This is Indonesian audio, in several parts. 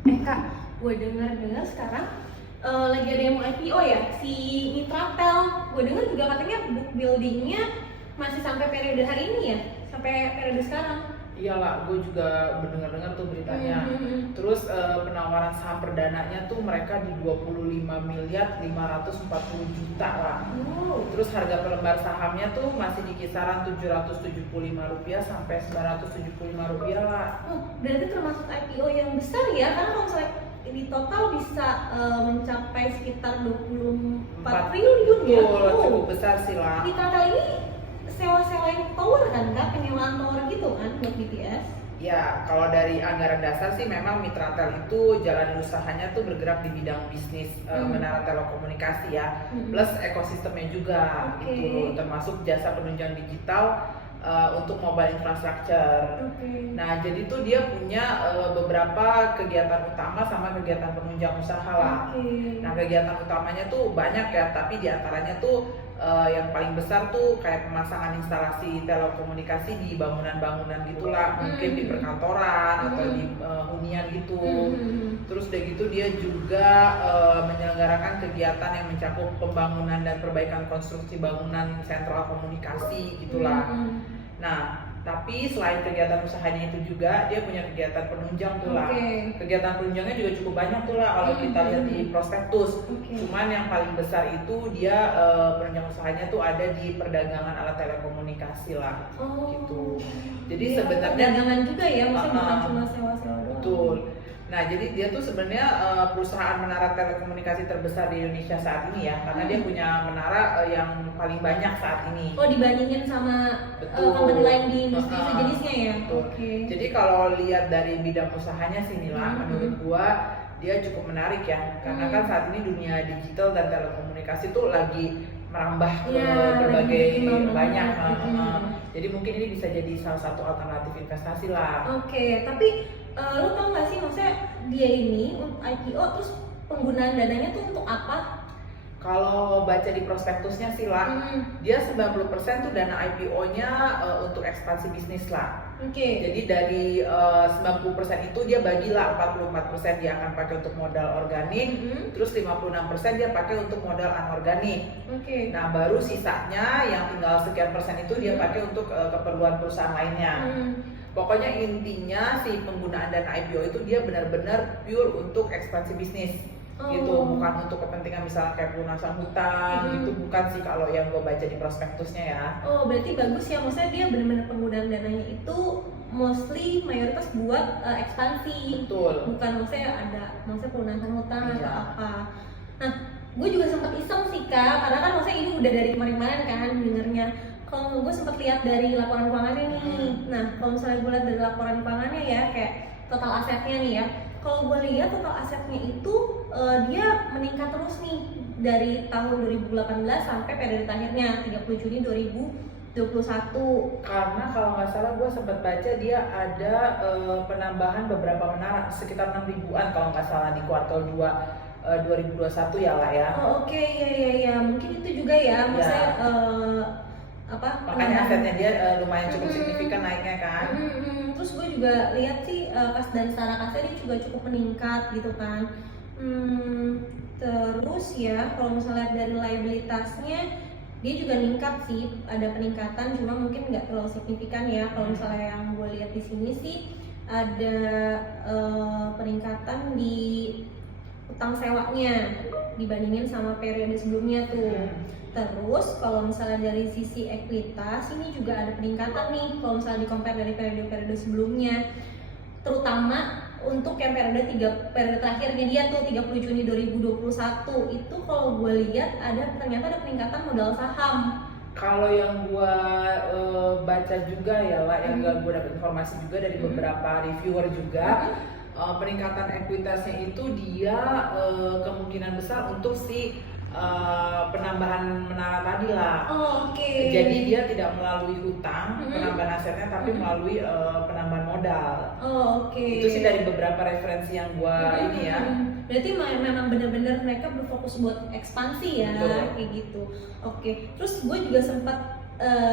Kak, gue dengar sekarang lagi ada yang mau IPO ya, si Mitratel. Gue dengar juga katanya book buildingnya masih sampai periode hari ini ya, sampai periode sekarang. Iyalah, gue juga mendengar-dengar tuh beritanya. Terus penawaran saham perdananya tuh mereka di 25 miliar 540 juta lah. Terus harga per lembar sahamnya tuh masih di kisaran Rp775 sampai Rp975 lah. Berarti termasuk IPO yang besar ya, karena kalau misalnya di total bisa mencapai sekitar 24 triliun ya. Cukup besar sih lah. Mitratel ini sewa-sewain tower kan Kak, penyewaan tower gitu kan buat BTS? Ya, kalau dari anggaran dasar sih memang Mitratel itu jalan usahanya tuh bergerak di bidang bisnis menara telekomunikasi ya, plus ekosistemnya juga gitu, termasuk jasa penunjang digital untuk mobile infrastructure. Nah, jadi tuh dia punya beberapa kegiatan utama sama kegiatan penunjang usaha lah. Nah, kegiatan utamanya tuh banyak ya, tapi diantaranya tuh yang paling besar tuh kayak pemasangan instalasi telekomunikasi di bangunan-bangunan gitulah, mungkin di perkantoran atau di hunian gitu. Terus udah gitu dia juga menyelenggarakan kegiatan yang mencakup pembangunan dan perbaikan konstruksi bangunan sentral komunikasi gitulah. Nah, tapi selain kegiatan usahanya itu juga dia punya kegiatan penunjang tuh lah. Kegiatan penunjangnya juga cukup banyak tuh lah kalau kita lihat di prospektus. Cuman yang paling besar itu dia penunjang usahanya tuh ada di perdagangan alat telekomunikasi lah. Gitu. Jadi sebenarnya perdagangan juga ya, maksudnya bukan cuma sewa-sewa doang. Betul. Nah, jadi dia tuh sebenarnya perusahaan menara telekomunikasi terbesar di Indonesia saat ini ya, karena dia punya menara yang paling banyak saat ini. Oh, dibandingin sama company lain di industri sejenisnya ya? Jadi kalau lihat dari bidang usahanya sih Nila, menurut gua dia cukup menarik ya, karena kan saat ini dunia digital dan telekomunikasi tuh lagi merambah ke berbagai banyak. Jadi mungkin ini bisa jadi salah satu alternatif investasi lah. Tapi lo tau gak sih maksudnya dia ini IPO terus penggunaan dananya tuh untuk apa? Kalau baca di prospektusnya sih lah, dia 90% tuh dana IPO-nya untuk ekspansi bisnis lah. Jadi dari 90% itu dia bagilah 44% dia akan pakai untuk modal organik, terus 56% dia pakai untuk modal anorganik. Nah, baru sisanya yang tinggal sekian persen itu dia pakai untuk keperluan perusahaan lainnya. Pokoknya intinya si penggunaan dana IPO itu dia benar-benar pure untuk ekspansi bisnis. Gitu, bukan untuk kepentingan misalnya kayak pelunasan hutang gitu, bukan sih kalau yang gue baca di prospektusnya ya. Berarti bagus ya, maksudnya dia benar-benar penggunaan dananya itu mostly mayoritas buat ekspansi. Bukan maksudnya pelunasan hutang atau apa. Nah, gue juga sempat iseng sih Kak, karena kan maksudnya ini udah dari kemarin-kemarin kan dengernya. Kalau gue sempat lihat dari laporan keuangannya nih. Nah, kalau misalnya gue lihat dari laporan keuangannya ya, kayak total asetnya nih ya. Kalau gue lihat total asetnya itu dia meningkat terus nih dari tahun 2018 sampai periode terakhirnya 30 Juni 2021. Karena kalau nggak salah gue sempat baca dia ada penambahan beberapa menara sekitar 6 ribuan kalau nggak salah di kuartal 2 2021 ya lah ya. Iya, mungkin itu juga ya, maksudnya makanya asetnya dia lumayan cukup signifikan naiknya kan. Terus gue juga lihat sih kas dan secara kasnya dia juga cukup meningkat gitu kan. Terus ya kalau misalnya dari liabilitasnya dia juga meningkat sih, ada peningkatan, cuma mungkin nggak terlalu signifikan ya. Kalau misalnya yang gue lihat di sini sih ada peningkatan di utang sewanya dibandingin sama periode sebelumnya tuh. Terus kalau misalnya dari sisi ekuitas ini juga ada peningkatan nih kalau misalnya di-compare dari periode-periode sebelumnya, terutama untuk yang periode terakhirnya dia tuh 30 Juni 2021 itu kalau gue lihat ternyata ada peningkatan modal saham. Kalau yang gue baca juga ya lah, yang gue dapat informasi juga dari beberapa reviewer juga, peningkatan ekuitasnya itu dia kemungkinan besar untuk si penambahan menara tadi lah. Jadi dia tidak melalui hutang penambahan asetnya, tapi melalui penambahan modal. Itu sih dari beberapa referensi yang gua ini ya. Berarti memang benar-benar mereka berfokus buat ekspansi ya. Kayak gitu. Terus gue juga sempat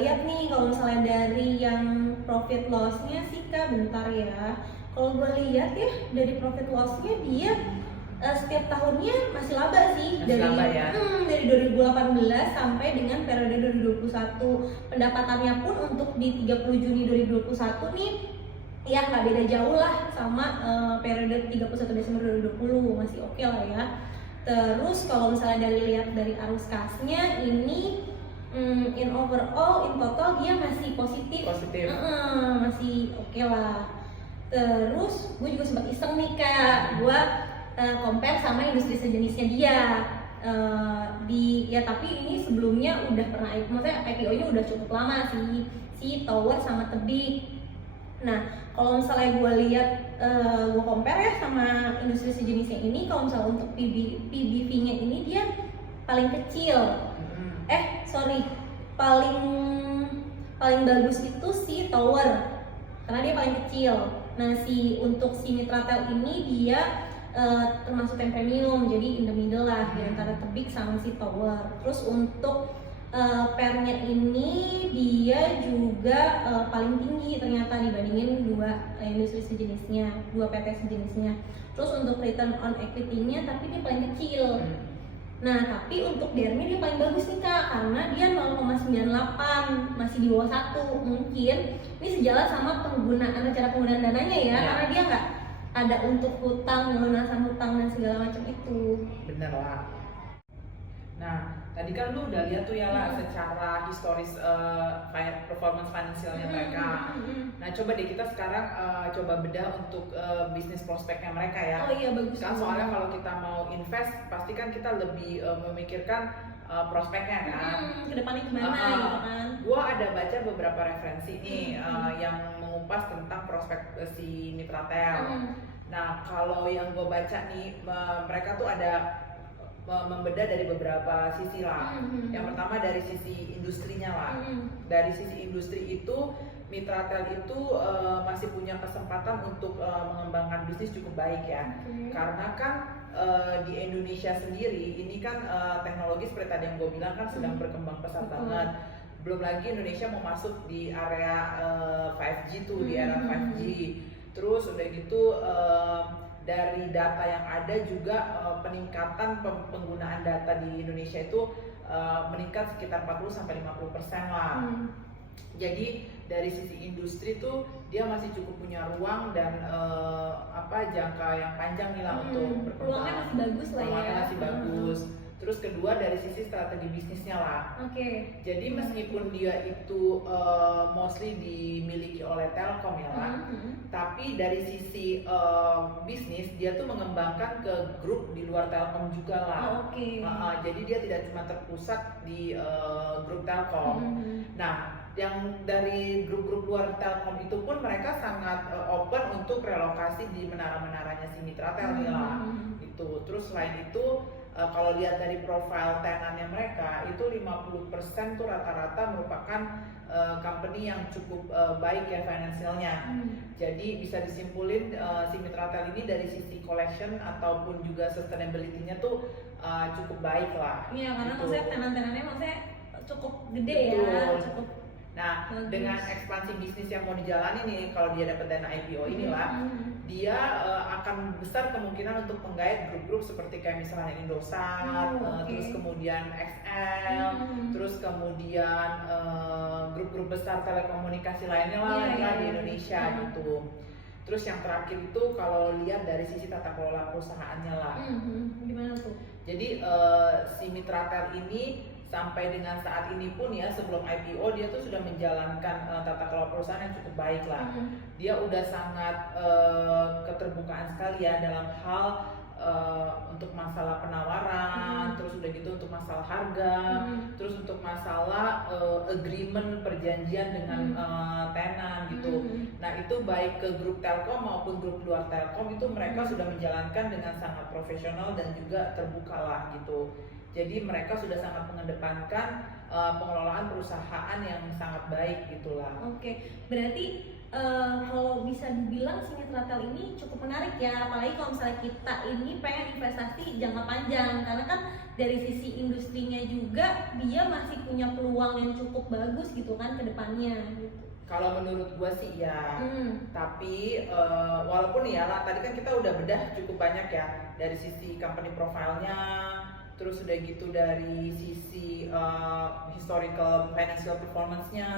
lihat nih kalau misalnya dari yang profit loss-nya sih Kak, bentar ya. Kalau gue lihat ya dari profit loss-nya dia setiap tahunnya masih laba sih, masih laba ya? Dari 2018 sampai dengan periode 2021. Pendapatannya pun untuk di 30 Juni 2021 nih ya nggak beda jauh lah sama periode 31 Desember 2020, masih oke lah ya. Terus kalau misalnya lihat dari arus kasnya ini in overall, in total dia masih positif. Masih oke lah. Terus gue juga sempat iseng nih Kak, gue compare sama industri sejenisnya dia. Tapi ini sebelumnya udah pernah, maksudnya IPO-nya udah cukup lama sih, si Tower sama Tebik. Nah, kalau misalnya gue lihat, gue compare ya sama industri sejenisnya ini, kalau misalnya untuk PBV-nya ini dia paling kecil. Paling bagus itu si Tower, karena dia paling kecil. Nah, untuk si Mitratel ini dia termasuk yang premium, jadi in the middle lah di antara Tebik sama si Tower. Terus untuk pernya ini dia juga paling tinggi ternyata dibandingin dua industri sejenisnya, dua PT sejenisnya. Terus untuk return on equity-nya tapi dia paling kecil. Nah, tapi untuk DER-nya dia paling bagus nih Kak, karena dia 0,98, masih di bawah 1. Mungkin ini sejalan sama cara penggunaan dananya ya, karena dia nggak ada untuk hutang, pelunasan hutang dan segala macam itu. Bener lah. Nah, tadi kan lu udah lihat tuh ya lah secara historis performance finansialnya mereka. Nah, coba deh kita sekarang coba bedah untuk bisnis prospeknya mereka ya. Oh iya, bagus. Kan soalnya kalau kita mau invest, pasti kan kita lebih memikirkan prospeknya kan. Kedepannya gimana gitu kan. Gua ada baca beberapa referensi nih yang mengupas tentang prospek si Mitratel. Nah, kalau yang gue baca nih, mereka tuh ada membedah dari beberapa sisi lah. Yang pertama dari sisi industrinya lah. Dari sisi industri itu, Mitratel itu masih punya kesempatan untuk mengembangkan bisnis cukup baik ya. Karena kan di Indonesia sendiri ini kan teknologi seperti tadi yang gue bilang kan sedang berkembang pesat banget. Belum lagi Indonesia mau masuk di area 5G tuh, di era 5G. Terus udah gitu dari data yang ada juga peningkatan penggunaan data di Indonesia itu meningkat sekitar 40-50% lah. Jadi dari sisi industri tuh dia masih cukup punya ruang dan jangka yang panjang nih lah untuk berkembang. Peluangnya masih bagus lah ya. Peluangnya masih bagus. Terus kedua dari sisi strategi bisnisnya lah. Jadi meskipun dia itu mostly dimiliki oleh Telkom ya lah, tapi dari sisi bisnis dia tuh mengembangkan ke grup di luar Telkom juga lah. Jadi dia tidak cuma terpusat di grup Telkom. Nah, yang dari grup-grup luar Telkom itu pun mereka sangat open untuk relokasi di menara-menaranya si Mitratel nih lah. Itu. Terus selain itu kalau lihat dari profil tenannya mereka itu 50% tuh rata-rata merupakan company yang cukup baik ya finansialnya. Jadi bisa disimpulin si Mitratel ini dari sisi collection ataupun juga sustainability-nya tuh cukup baik lah. Iya, karena gitu. maksudnya tenan-tenannya maksudnya cukup gede. Betul. Ya, cukup. Nah, dengan ekspansi bisnis yang mau dijalani nih, kalau dia dapat dana IPO inilah, dia akan besar kemungkinan untuk menggait grup-grup seperti kayak misalnya Indosat, terus kemudian XL, terus kemudian grup-grup besar telekomunikasi lainnya lah di Indonesia gitu. Terus yang terakhir itu kalau lihat dari sisi tata kelola perusahaannya lah. Gimana tuh? Jadi si Mitratel ini sampai dengan saat ini pun ya sebelum IPO dia tuh sudah menjalankan tata kelola perusahaan yang cukup baik lah. Dia udah sangat keterbukaan sekali ya dalam hal untuk masalah penawaran, terus udah gitu untuk masalah harga, terus untuk masalah agreement perjanjian dengan tenan gitu. Nah itu baik ke grup Telkom maupun grup luar Telkom itu mereka sudah menjalankan dengan sangat profesional dan juga terbuka lah gitu. Jadi mereka sudah sangat mengedepankan pengelolaan perusahaan yang sangat baik gitulah. Berarti kalau bisa dibilang si Mitratel ini cukup menarik ya, apalagi kalau misalnya kita ini pengen investasi jangka panjang, karena kan dari sisi industrinya juga dia masih punya peluang yang cukup bagus gitu kan ke depannya gitu. Kalau menurut gua sih ya, tapi walaupun ya lah tadi kan kita udah bedah cukup banyak ya dari sisi company profile-nya, terus udah gitu dari sisi historical financial performance-nya,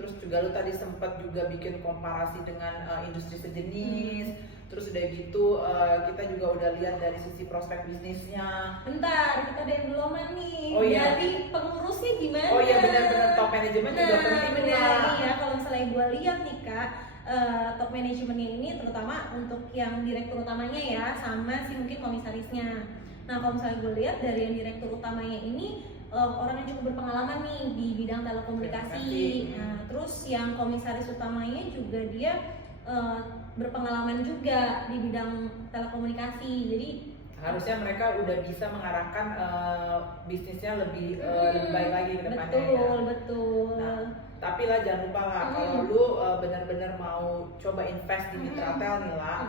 terus juga lu tadi sempat juga bikin komparasi dengan industri sejenis, terus udah gitu kita juga udah lihat dari sisi prospek bisnisnya. Bentar, kita ada yang belum nih. Oh iya. Dari pengurusnya gimana? Oh iya benar-benar top manajemen juga penting benar lah. nih ya, kalau misalnya gue lihat nih Kak, top manajemennya ini terutama untuk yang direktur utamanya ya, sama sih mungkin komisarisnya. Nah kalau misalnya gue lihat dari yang direktur utamanya ini orang yang cukup berpengalaman nih di bidang telekomunikasi. Nah terus yang komisaris utamanya juga dia berpengalaman juga di bidang telekomunikasi. Jadi harusnya mereka udah bisa mengarahkan bisnisnya lebih baik lagi ke depannya. Betul. Nah, tapi lah jangan lupa lah kalau lu benar-benar mau coba invest di Mitratel nih lah,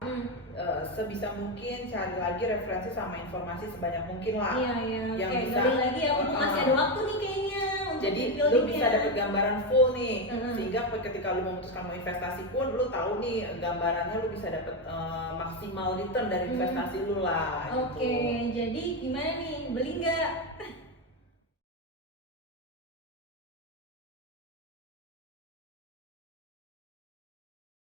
sebisa mungkin cari lagi referensi sama informasi sebanyak mungkin lah. Iya. Yang kayak bisa lagi ya, masih ada waktu nih kayaknya. Jadi lu bisa dapet gambaran full nih, sehingga ketika lu memutuskan mau investasi pun lu tahu nih gambarannya, lu bisa dapet maksimal return dari investasi lu lah. Oke, jadi gimana nih, beli nggak?